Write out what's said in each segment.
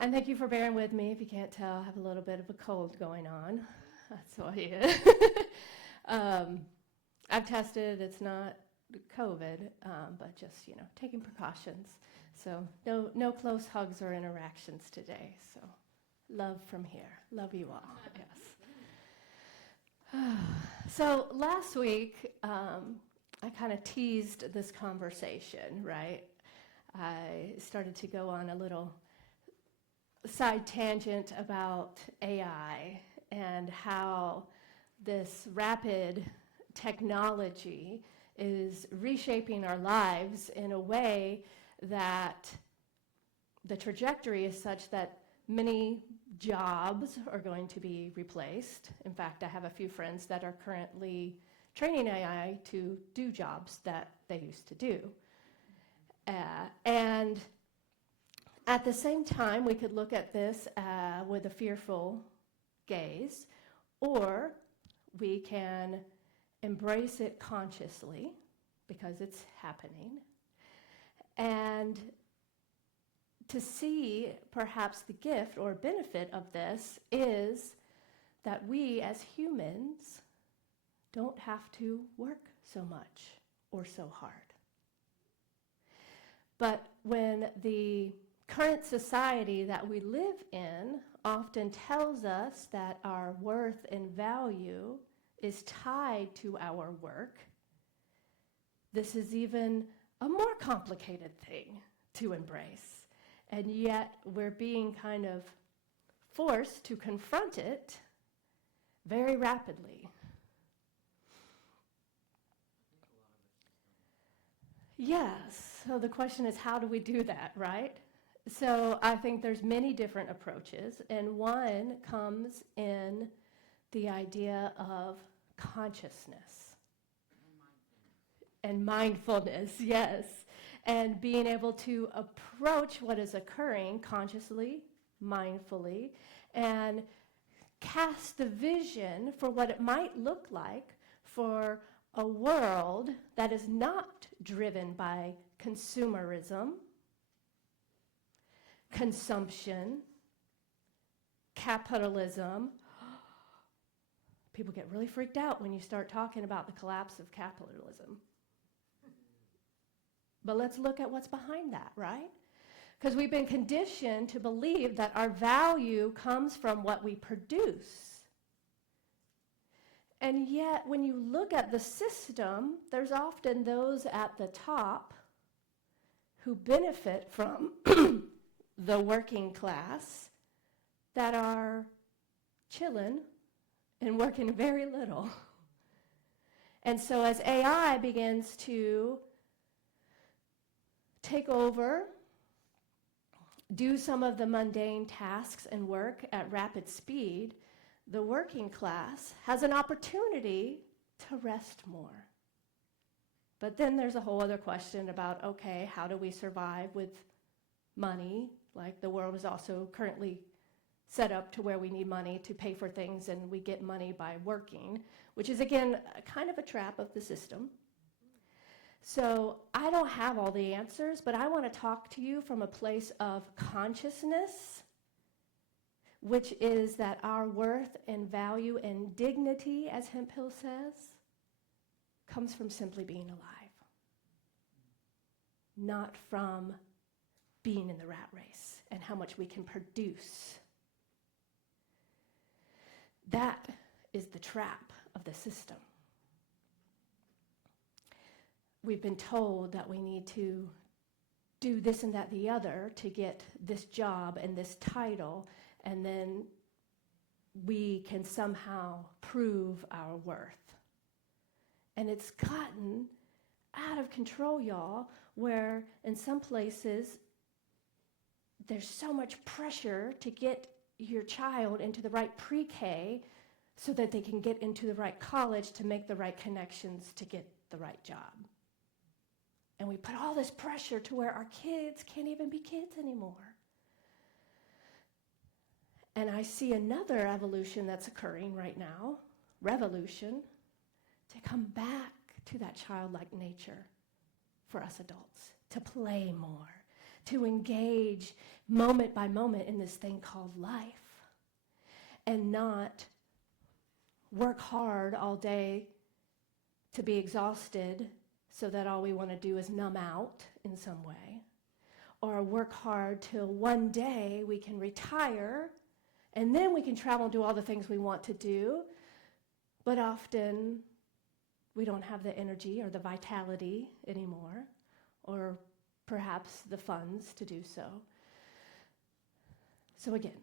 And thank you for bearing with me. If you can't tell, I have a little bit of a cold going on. That's why I've tested. It's not COVID, but just, taking precautions. So no close hugs or interactions today. So love from here. Love you all. Yes. So last week, I kind of teased this conversation, right? I started to go on a little side tangent about AI and how this rapid technology is reshaping our lives in a way that the trajectory is such that many jobs are going to be replaced. In fact, I have a few friends that are currently training AI to do jobs that they used to do. And at the same time, we could look at this with a fearful gaze, or we can embrace it consciously because it's happening, and to see perhaps the gift or benefit of this is that we as humans don't have to work so much or so hard. But when the current society that we live in often tells us that our worth and value is tied to our work, this is even a more complicated thing to embrace. And yet we're being kind of forced to confront it very rapidly. Yes, so the question is, how do we do that, right? So I think there's many different approaches, and one comes in the idea of consciousness and mindfulness, yes, and being able to approach what is occurring consciously, mindfully, and cast the vision for what it might look like for a world that is not driven by consumerism, consumption, capitalism. People get really freaked out when you start talking about the collapse of capitalism. But let's look at what's behind that, right? Because we've been conditioned to believe that our value comes from what we produce. And yet, when you look at the system, there's often those at the top who benefit from the working class that are chilling and working very little. And so as AI begins to take over, do some of the mundane tasks and work at rapid speed, the working class has an opportunity to rest more. But then there's a whole other question about, okay, how do we survive with money? Like, the world is also currently set up to where we need money to pay for things, and we get money by working, which is, again, kind of a trap of the system. So I don't have all the answers, but I want to talk to you from a place of consciousness, which is that our worth and value and dignity, as Hemphill says, comes from simply being alive, not from being in the rat race and how much we can produce. That is the trap of the system. We've been told that we need to do this and that, the other, to get this job and this title, and then we can somehow prove our worth. And it's gotten out of control, y'all, where in some places there's so much pressure to get your child into the right pre-K so that they can get into the right college to make the right connections to get the right job. And we put all this pressure to where our kids can't even be kids anymore. And I see another evolution that's occurring right now, revolution, to come back to that childlike nature for us adults, to play more, to engage moment by moment in this thing called life and not work hard all day to be exhausted so that all we want to do is numb out in some way, or work hard till one day we can retire and then we can travel and do all the things we want to do, but often we don't have the energy or the vitality anymore, or perhaps the funds to do so. So again,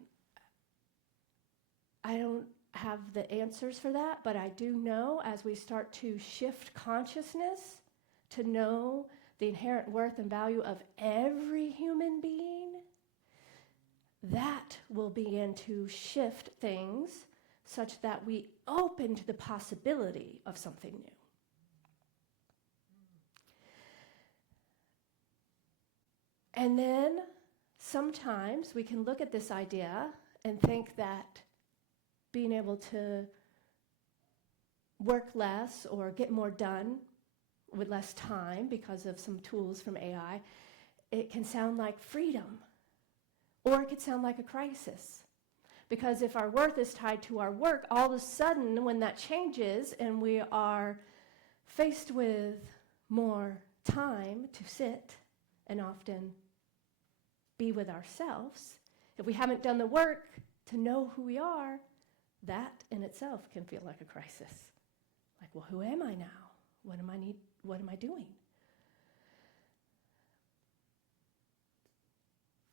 I don't have the answers for that, but I do know as we start to shift consciousness to know the inherent worth and value of every human being, that will begin to shift things such that we open to the possibility of something new. And then sometimes we can look at this idea and think that being able to work less or get more done with less time because of some tools from AI, it can sound like freedom, or it could sound like a crisis. Because if our worth is tied to our work, all of a sudden when that changes and we are faced with more time to sit and often be with ourselves, if we haven't done the work to know who we are, that in itself can feel like a crisis. Like, well, who am I now? What am I doing?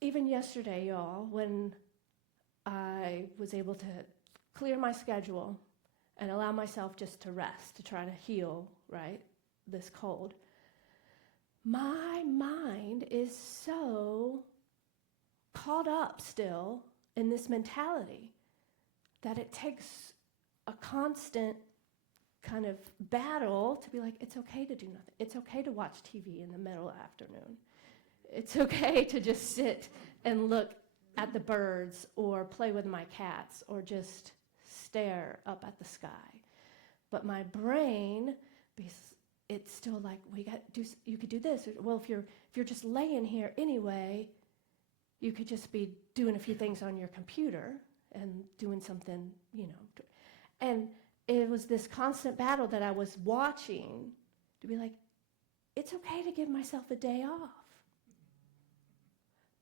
Even yesterday, y'all, when I was able to clear my schedule and allow myself just to rest, to try to heal, right, this cold, my mind is so caught up still in this mentality that it takes a constant kind of battle to be like, it's okay to do nothing. It's okay to watch TV in the middle of the afternoon. It's okay to just sit and look at the birds or play with my cats or just stare up at the sky. But my brain, it's still like, you could do this. Well, if you're just laying here anyway, you could just be doing a few things on your computer and doing something, And it was this constant battle that I was watching to be like, it's okay to give myself a day off.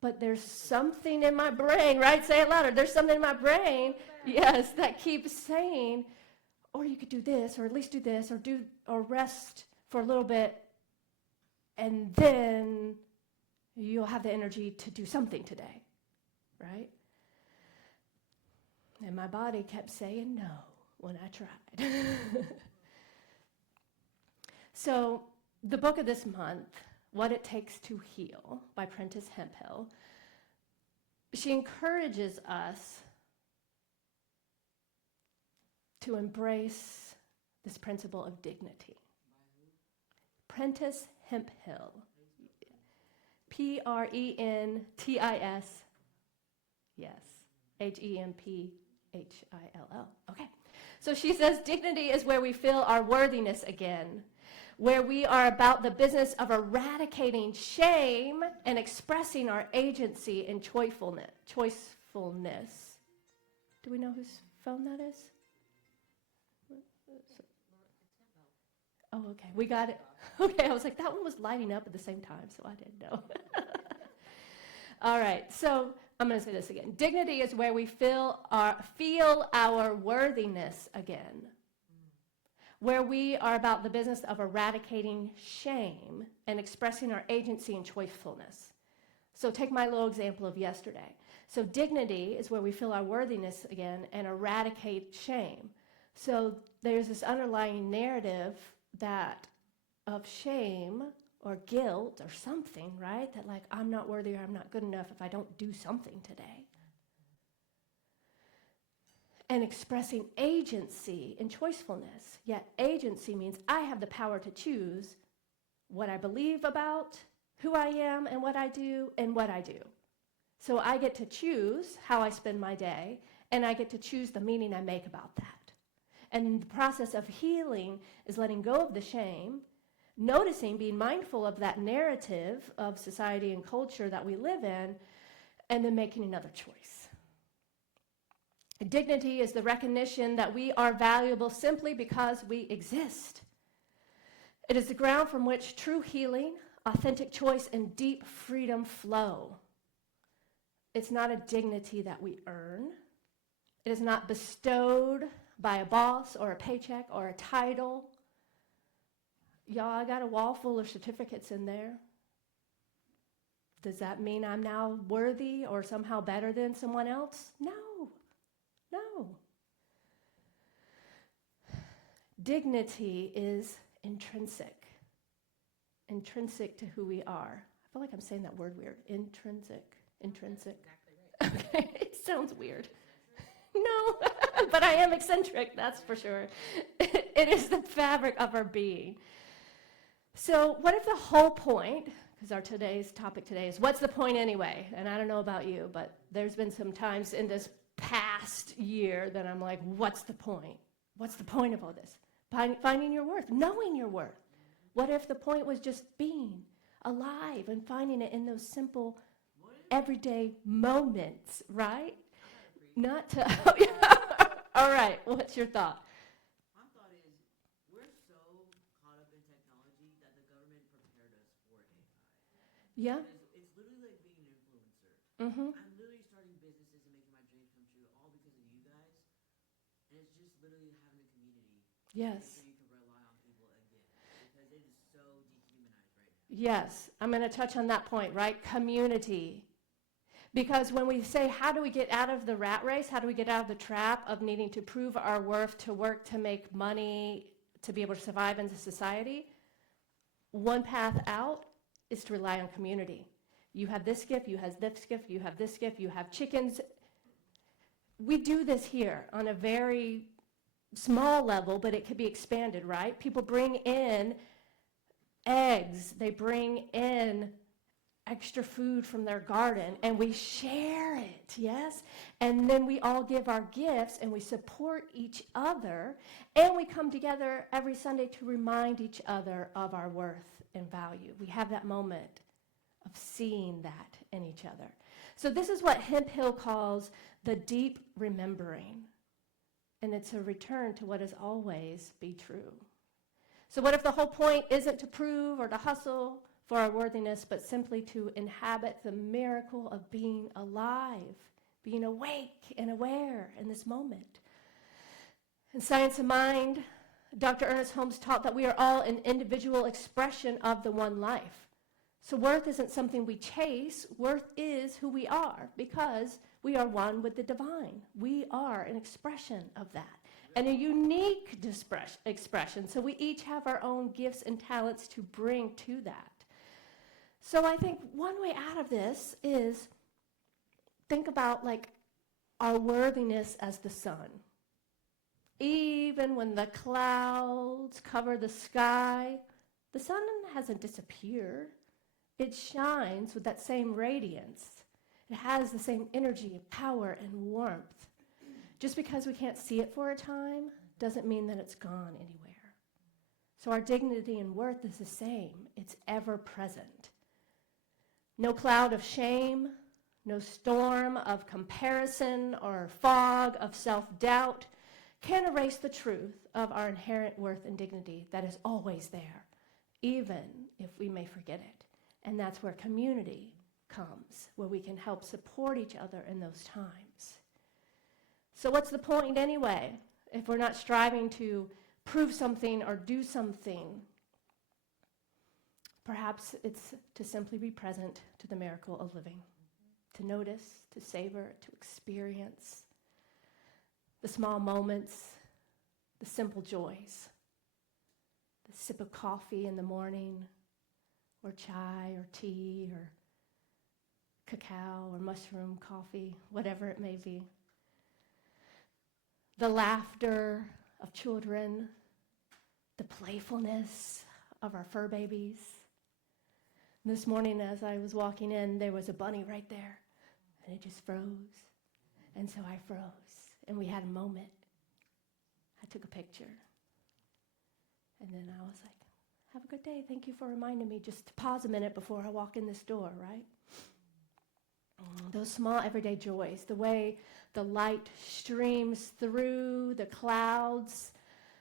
But there's something in my brain, right? Say it louder. There's something in my brain, yes, that keeps saying, or you could do this, or at least do this, or rest for a little bit, and then you'll have the energy to do something today, right? And my body kept saying no when I tried. So the book of this month, What It Takes to Heal by Prentis Hemphill, she encourages us to embrace this principle of dignity. Prentis Hemphill. Prentis, yes, Hemphill. Okay. So she says, dignity is where we feel our worthiness again, where we are about the business of eradicating shame and expressing our agency and choicefulness. Do we know whose phone that is? Oh, okay. We got it. Okay, I was like, that one was lighting up at the same time, so I didn't know. All right, so I'm going to say this again. Dignity is where we feel our worthiness again, where we are about the business of eradicating shame and expressing our agency and choicefulness. So take my little example of yesterday. So dignity is where we feel our worthiness again and eradicate shame. So there's this underlying narrative that of shame or guilt or something, right? That like, I'm not worthy or I'm not good enough if I don't do something today. And expressing agency and choicefulness. Yet agency means I have the power to choose what I believe about who I am and what I do. So I get to choose how I spend my day, and I get to choose the meaning I make about that. And the process of healing is letting go of the shame, noticing, being mindful of that narrative of society and culture that we live in, and then making another choice. Dignity is the recognition that we are valuable simply because we exist. It is the ground from which true healing, authentic choice, and deep freedom flow. It's not a dignity that we earn. It is not bestowed by a boss or a paycheck or a title. Y'all, I got a wall full of certificates in there. Does that mean I'm now worthy or somehow better than someone else? No. Dignity is intrinsic to who we are. I feel like I'm saying that word weird. Intrinsic. Exactly right. Okay, it sounds weird. No, but I am eccentric, that's for sure. It is the fabric of our being. So what if the whole point, because our today's topic today is what's the point anyway? And I don't know about you, but there's been some times in this past year that I'm like, what's the point? What's the point of all this? Finding your worth, knowing your worth. What if the point was just being alive and finding it in those simple, everyday moments, right? Not to, oh, yeah. All right, what's your thought? My thought is, we're so caught up in technology that the government prepared us for AI. Yeah. It's literally like being an influencer. Mm-hmm. I'm literally starting businesses and making my dreams come true, all because of you guys. And it's just literally having a community. Yes. So you can rely on people again. Because it is so dehumanized right now. Yes, I'm going to touch on that point, right? Community. Because when we say, how do we get out of the rat race? How do we get out of the trap of needing to prove our worth, to work, to make money, to be able to survive in society? One path out is to rely on community. You have this gift, you have this gift, you have this gift, you have chickens. We do this here on a very small level, but it could be expanded, right? People bring in eggs, they bring in extra food from their garden, and we share it, yes? And then we all give our gifts, and we support each other, and we come together every Sunday to remind each other of our worth and value. We have that moment of seeing that in each other. So this is what Hemphill calls the deep remembering, and it's a return to what has always be true. So what if the whole point isn't to prove or to hustle for our worthiness, but simply to inhabit the miracle of being alive, being awake and aware in this moment? In Science of Mind, Dr. Ernest Holmes taught that we are all an individual expression of the one life. So worth isn't something we chase. Worth is who we are, because we are one with the divine. We are an expression of that, and a unique expression. So we each have our own gifts and talents to bring to that. So I think one way out of this is think about like our worthiness as the sun. Even when the clouds cover the sky, the sun hasn't disappeared. It shines with that same radiance. It has the same energy, power, and warmth. Just because we can't see it for a time doesn't mean that it's gone anywhere. So our dignity and worth is the same. It's ever present. No cloud of shame, no storm of comparison or fog of self-doubt can erase the truth of our inherent worth and dignity that is always there, even if we may forget it. And that's where community comes, where we can help support each other in those times. So what's the point anyway, if we're not striving to prove something or do something? Perhaps it's to simply be present to the miracle of living, to notice, to savor, to experience the small moments, the simple joys, the sip of coffee in the morning, or chai or tea or cacao or mushroom coffee, whatever it may be. The laughter of children, the playfulness of our fur babies. This morning as I was walking in, there was a bunny right there, and it just froze. And so I froze, and we had a moment. I took a picture. And then I was like, Have a good day. Thank you for reminding me just to pause a minute before I walk in this door, right? Those small everyday joys, the way the light streams through the clouds.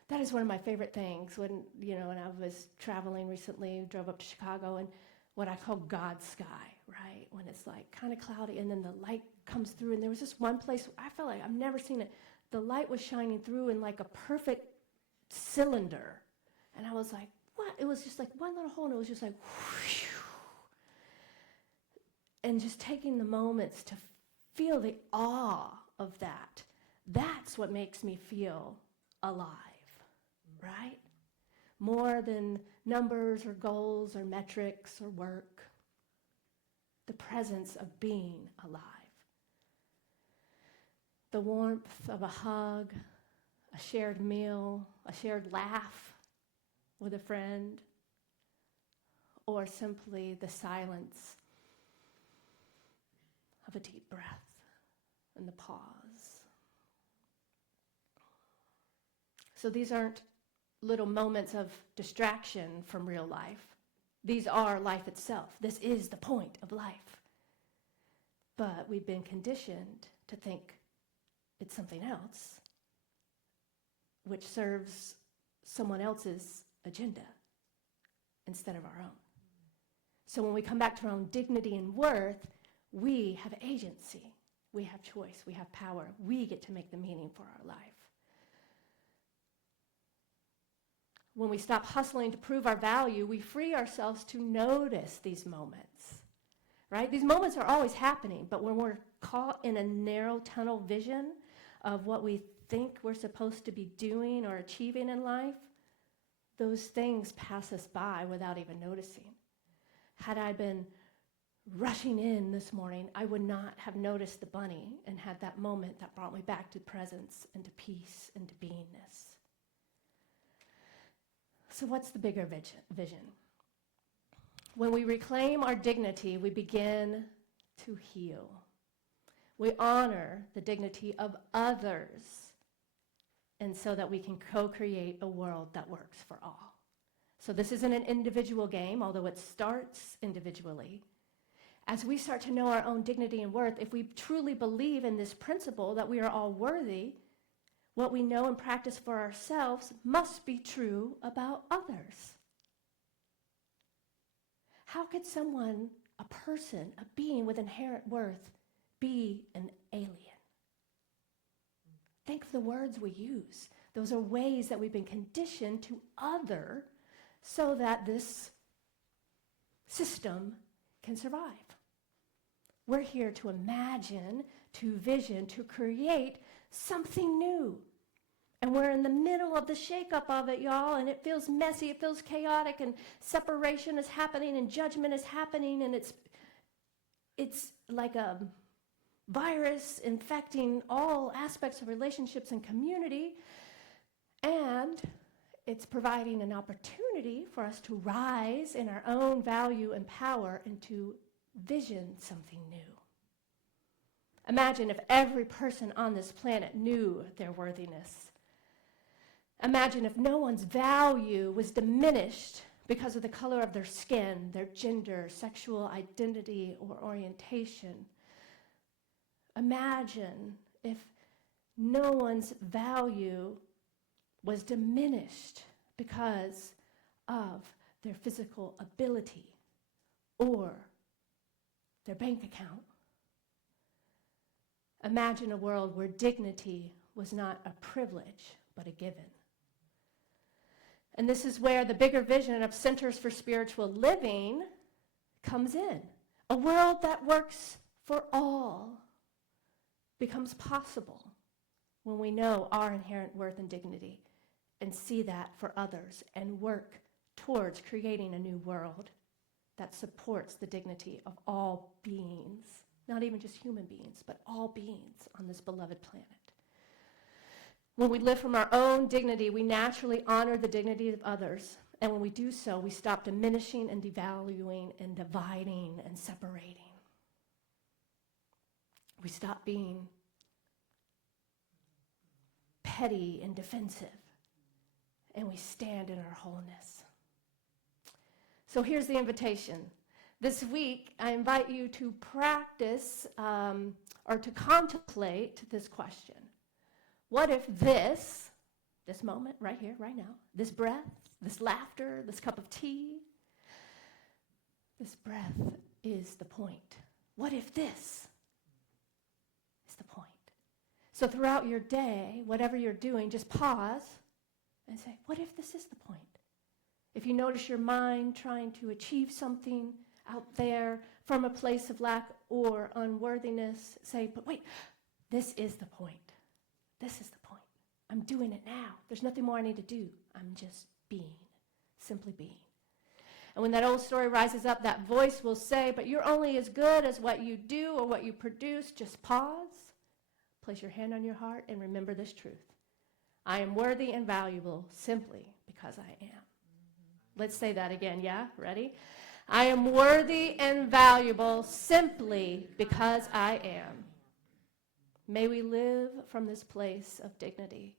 That is one of my favorite things when I was traveling recently, drove up to Chicago, and what I call God's sky, right? When it's like kind of cloudy and then the light comes through. And there was this one place, I felt like I've never seen it. The light was shining through in like a perfect cylinder. And I was like, what? It was just like one little hole and it was just like, whew. And just taking the moments to feel the awe of that. That's what makes me feel alive, right? More than numbers or goals or metrics or work. The presence of being alive. The warmth of a hug, a shared meal, a shared laugh with a friend, or simply the silence of a deep breath and the pause. So these aren't little moments of distraction from real life. These are life itself. This is the point of life. But we've been conditioned to think it's something else, which serves someone else's agenda instead of our own. So when we come back to our own dignity and worth, we have agency. We have choice. We have power. We get to make the meaning for our life. When we stop hustling to prove our value, we free ourselves to notice these moments, right? These moments are always happening, but when we're caught in a narrow tunnel vision of what we think we're supposed to be doing or achieving in life, those things pass us by without even noticing. Had I been rushing in this morning, I would not have noticed the bunny and had that moment that brought me back to presence and to peace and to beingness. So what's the bigger vision? When we reclaim our dignity, we begin to heal. We honor the dignity of others, and so that we can co-create a world that works for all. So this isn't an individual game, although it starts individually. As we start to know our own dignity and worth, if we truly believe in this principle that we are all worthy, what we know and practice for ourselves must be true about others. How could someone, a person, a being with inherent worth, be an alien? Think of the words we use. Those are ways that we've been conditioned to other so that this system can survive. We're here to imagine, to vision, to create something new. And we're in the middle of the shakeup of it, y'all, and it feels messy, it feels chaotic, and separation is happening, and judgment is happening, and it's like a virus infecting all aspects of relationships and community, and it's providing an opportunity for us to rise in our own value and power and to vision something new. Imagine if every person on this planet knew their worthiness. Imagine if no one's value was diminished because of the color of their skin, their gender, sexual identity, or orientation. Imagine if no one's value was diminished because of their physical ability or their bank account. Imagine a world where dignity was not a privilege, but a given. And this is where the bigger vision of Centers for Spiritual Living comes in. A world that works for all becomes possible when we know our inherent worth and dignity and see that for others and work towards creating a new world that supports the dignity of all beings, not even just human beings, but all beings on this beloved planet. When we live from our own dignity, we naturally honor the dignity of others. And when we do so, we stop diminishing and devaluing and dividing and separating. We stop being petty and defensive. And we stand in our wholeness. So here's the invitation. This week, I invite you to practice or to contemplate this question. What if this moment right here, right now, this breath, this laughter, this cup of tea, this breath is the point? What if this is the point? So throughout your day, whatever you're doing, just pause and say, what if this is the point? If you notice your mind trying to achieve something out there from a place of lack or unworthiness, say, but wait, this is the point. This is the point. I'm doing it now. There's nothing more I need to do. I'm just being, simply being. And when that old story rises up, that voice will say, but you're only as good as what you do or what you produce. Just pause, place your hand on your heart, and remember this truth. I am worthy and valuable simply because I am. Let's say that again, yeah? Ready? I am worthy and valuable simply because I am. May we live from this place of dignity,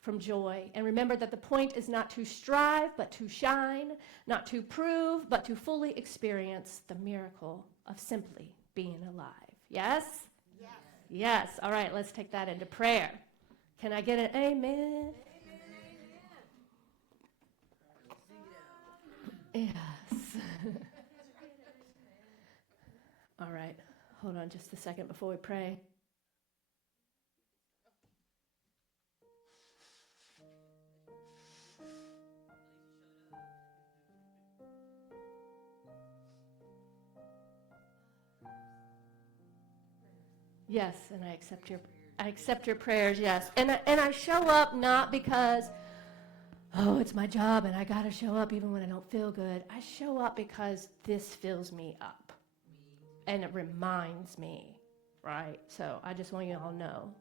from joy, and remember that the point is not to strive, but to shine, not to prove, but to fully experience the miracle of simply being alive. Yes? Yes. Yes. All right, let's take that into prayer. Can I get an amen? Yes. All right. Hold on just a second before we pray. Yes, and I accept your prayers, yes. And I show up not because, oh, it's my job and I got to show up even when I don't feel good. I show up because this fills me up. And it reminds me, right? So I just want you all to know.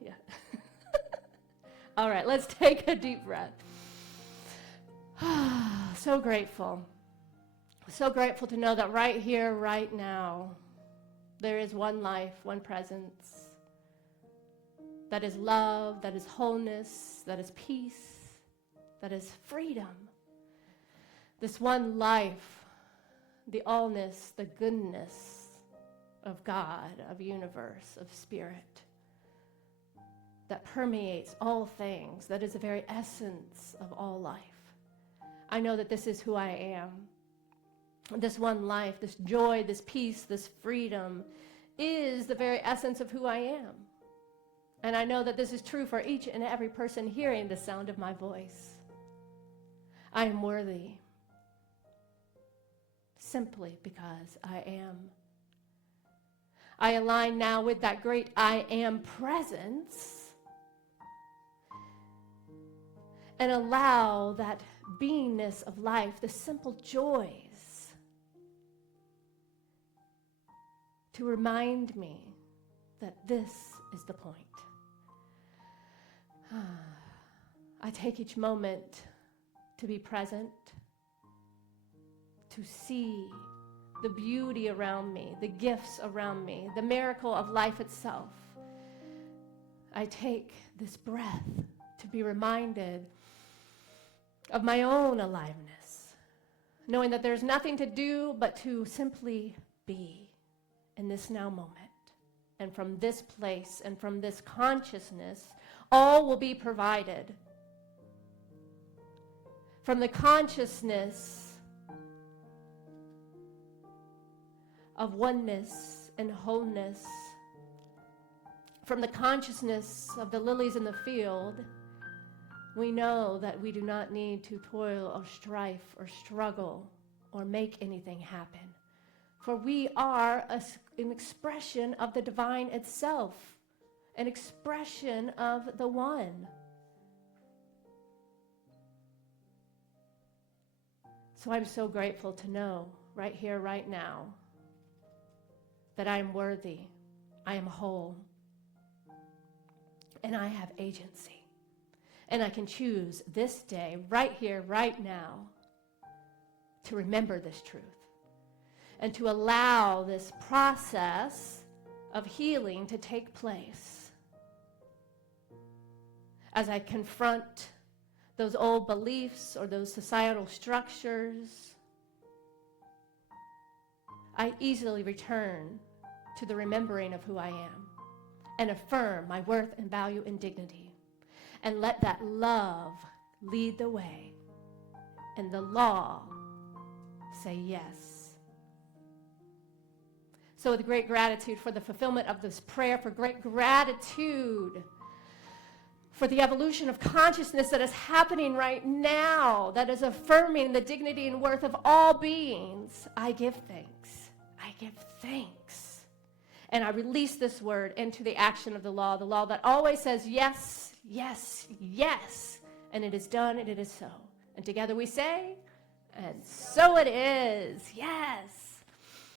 Yeah. All right, let's take a deep breath. So grateful. So grateful to know that right here, right now, there is one life, one presence that is love, that is wholeness, that is peace, that is freedom. This one life, the allness, the goodness of God, of universe, of spirit, that permeates all things, that is the very essence of all life. I know that this is who I am. This one life, this joy, this peace, this freedom is the very essence of who I am. And I know that this is true for each and every person hearing the sound of my voice. I am worthy simply because I am. I align now with that great I am presence and allow that beingness of life, the simple joys, to remind me that this is the point. I take each moment to be present, to see the beauty around me, the gifts around me, the miracle of life itself. I take this breath to be reminded of my own aliveness, knowing that there's nothing to do but to simply be in this now moment. And from this place and from this consciousness, all will be provided. From the consciousness of oneness and wholeness, from the consciousness of the lilies in the field, we know that we do not need to toil or strife or struggle or make anything happen. For we are an expression of the divine itself, an expression of the one. So I'm so grateful to know right here, right now, that I am worthy, I am whole, and I have agency. And I can choose this day, right here, right now, to remember this truth and to allow this process of healing to take place as I confront those old beliefs or those societal structures, I easily return to the remembering of who I am and affirm my worth and value and dignity, and let that love lead the way and the law say yes. So with great gratitude for the fulfillment of this prayer, for great gratitude for the evolution of consciousness that is happening right now, that is affirming the dignity and worth of all beings, I give thanks. I give thanks. And I release this word into the action of the law that always says yes, yes, yes. And it is done and it is so. And together we say, and so it is. Yes.